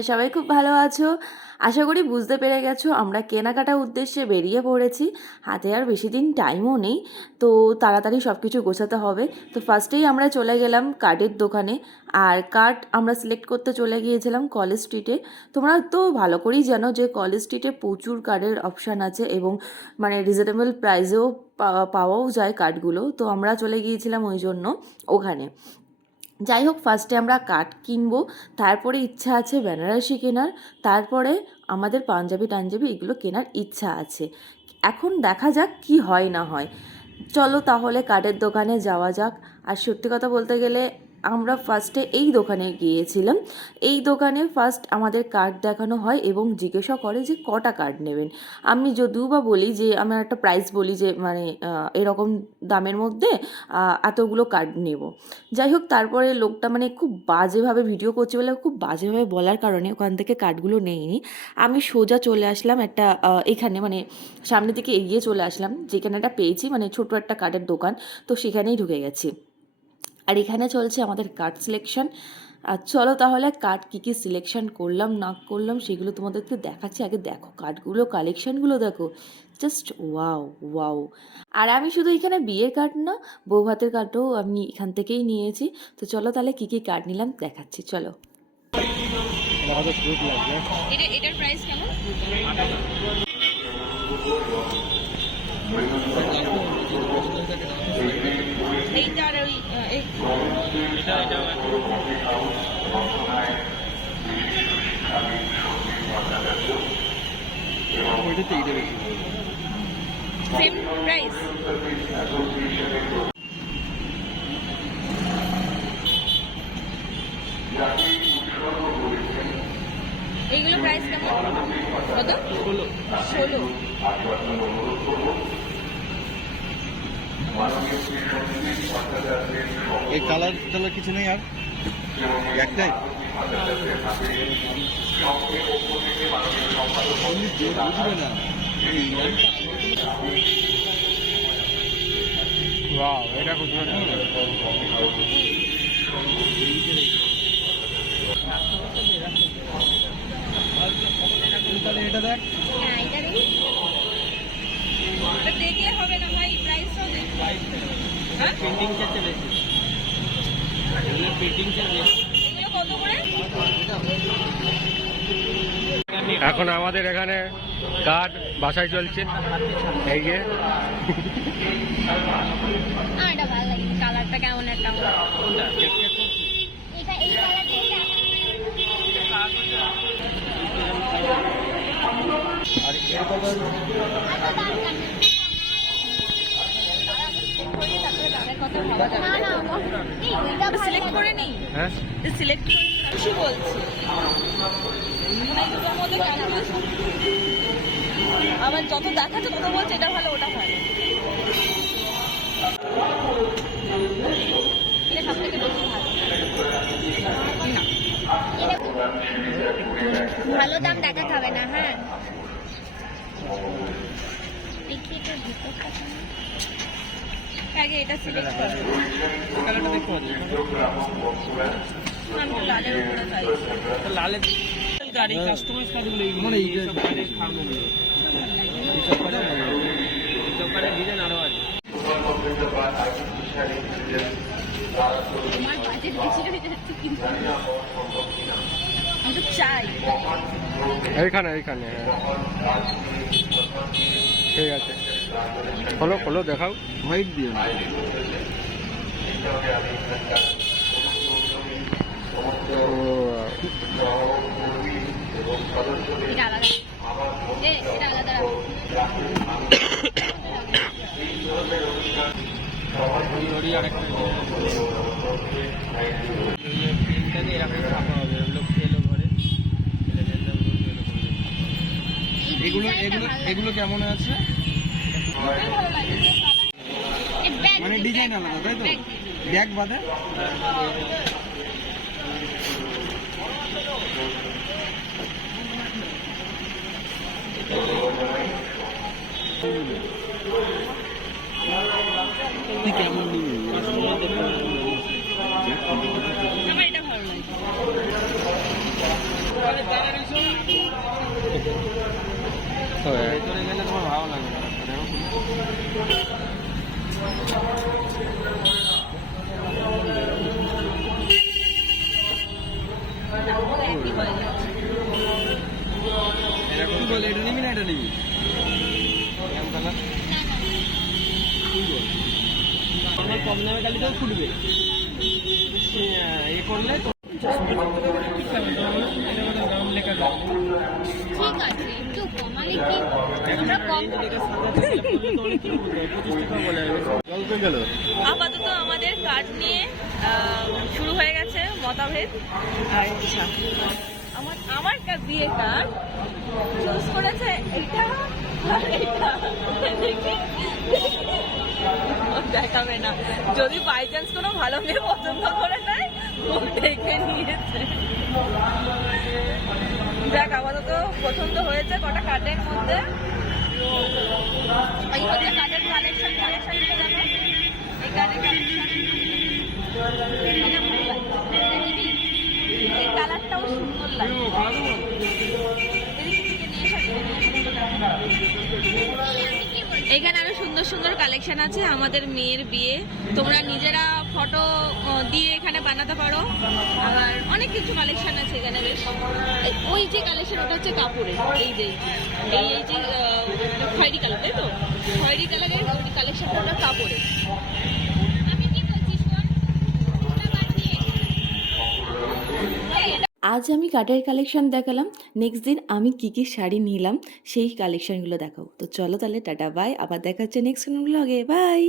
নিশ্চয়ই সবাই খুব ভালো আছো। আশা করি বুঝতে পেরে গেছো আমরা কেনাকাটার উদ্দেশ্যে বেরিয়ে পড়েছি। হাতে আর বেশি দিন টাইমও নেই, তো তাড়াতাড়ি সব কিছু গোছাতে হবে। তো ফার্স্টেই আমরা চলে গেলাম কার্ডের দোকানে, আর কার্ড আমরা সিলেক্ট করতে চলে গিয়েছিলাম কলেজ স্ট্রিটে। তোমরা তো ভালো করেই জানো যে কলেজ স্ট্রিটে প্রচুর কার্ডের অপশান আছে এবং মানে রিজনেবল প্রাইসেও পাওয়াও যায় কার্ডগুলো। তো আমরা চলে গিয়েছিলাম ওই জন্য ওখানে। যাই হোক, ফার্স্টে আমরা কাঠ কিনবো, তারপরে ইচ্ছা আছে বেনারসি কেনার, তারপরে আমাদের পাঞ্জাবি টাঞ্জাবি এগুলো কেনার ইচ্ছা আছে। এখন দেখা যাক কি হয় না হয়। চলো তাহলে কাঠের দোকানে যাওয়া যাক। আর সত্যি কথা বলতে গেলে আমরা ফার্স্টে এই দোকানে গিয়েছিলাম। এই দোকানে ফার্স্ট আমাদের কার্ড দেখানো হয় এবং জিজ্ঞাসা করে যে কটা কার্ড নেবেন। আমি যদিও বা বলি যে আমার একটা প্রাইস বলি যে মানে এরকম দামের মধ্যে এতগুলো কার্ড নেব। যাই হোক, তারপরে লোকটা মানে খুব বাজেভাবে ভিডিও করছে বলে খুব বাজেভাবে বলার কারণে ওখান থেকে কার্ডগুলো নেইনি। আমি সোজা চলে আসলাম একটা এখানে মানে সামনের দিকে এগিয়ে চলে আসলাম, যেখানে একটা পেয়েছি মানে ছোটো একটা কার্ডের দোকান, তো সেখানেই ঢুকে গেছি। আর এখানে চলছে আমাদের কার্ড সিলেকশন। আর চলো তাহলে কার্ড কী কী সিলেকশন করলাম না করলাম সেগুলো তোমাদেরকে দেখাচ্ছি। আগে দেখো কার্ডগুলো, কালেকশানগুলো দেখো, জাস্ট ওয়াও ওয়াও। আর আমি শুধু এখানে বিয়ের কার্ড না, বউ ভাতের কার্ডও আমি এখান থেকেই নিয়েছি। তো চলো তাহলে কী কী কার্ড নিলাম দেখাচ্ছি, চলো। এটার প্রাইস কেমন? এইটার ওই সেম প্রাইস। এইগুলো প্রাইস কেমন? কত? 16। এই কালার টালার কিছু নেই আর একটাই। বুঝবে না এটা এটা দেখ, দেখলে হবে না ভাই, প্রাইসটাও দেখ। পেন্টিং চার্জে বেশি, পেন্টিং চার্জ এগুলো কত করে? এখন আমাদের এখানে কার্ড বাসায় চলছে। এই যে এটা ভালো লাগে, কালারটা কেমন একটা সিলেক্ট করে নেই। হ্যাঁ সিলেক্ট করে খুশি বলছি আমার যত দেখাচ্ছে তত বলছে এটা ভালো ওটা ভালো। এটা সব থেকে বেশি ভালো। ভালো দাম দেখাতে হবে না। হ্যাঁ আগে এটা সিলেক্ট করো। কালারটা দেখতে পাচ্ছি আমি তো লালের উপরে চাইছি। লালের গাড়ি কাস্টমাইজ কাজগুলো মানে এই সব গাড়ির সামনে নিয়ে এই সব করে ডিজাইন আরো আছে। আমার বাজেট বেশি হয়ে যাচ্ছে কিন্তু আমি তো চাই। এইখানে এইখানে ঠিক আছে, খোলো খোলো দেখাও। হোয়াইট দিও না, এটা আলাদা, এটা আলাদা এগুলো এগুলো এগুলো কেমন আছে? মানে ডিজাইন আলাদা তাই তো? ব্যাগ বাদে তুই কেমন নিবি? আমার এটা ভালো লাগে। বল এটা নিবি না এটা নিবি আমার কম দামে কালিটাও ফুটবে এ করলে তো দাম লেখা ঠিক আছে একটু কমালে কি আমরা কম আপাতত আমাদের কার্ড নিয়ে শুরু হয়ে গেছে মতভেদ। আচ্ছা, আমার বিয়ে কার্ড চুজ করেছে এটা আর এটা। দেখাবে না, যদি বাই চান্স কোনো ভালো মেয়ে পছন্দ করে নেয় ও দেখে নিয়েছে। দেখ আপাতত পছন্দ হয়েছে কটা কার্ডের মধ্যে। এই হচ্ছে কার্ডের কালেকশন দেখো, এই কার্ডের কালেকশন এই কালারটাও সুন্দর লাগে। এখানে আরো সুন্দর সুন্দর কালেকশন আছে আমাদের মেয়ের বিয়ে, তোমরা নিজেরা ফটো দিয়ে এখানে বানাতে পারো। আবার অনেক কিছু কালেকশন আছে এখানে বেশ। ওই যে কালেকশন ওটা হচ্ছে কাপড়ের, এই যে খয়েরি কালার, তাই তো খয়েরি কালারের কালেকশনটা ওটা কাপড়ের। আজ আমি কাটের কালেকশন দেখালাম, নেক্সট দিন আমি কী কী শাড়ি নিলাম সেই কালেকশনগুলো দেখাবো। তো চলো তাহলে টাটা বাই, আবার দেখা হচ্ছে নেক্সট ব্লগে, বাই।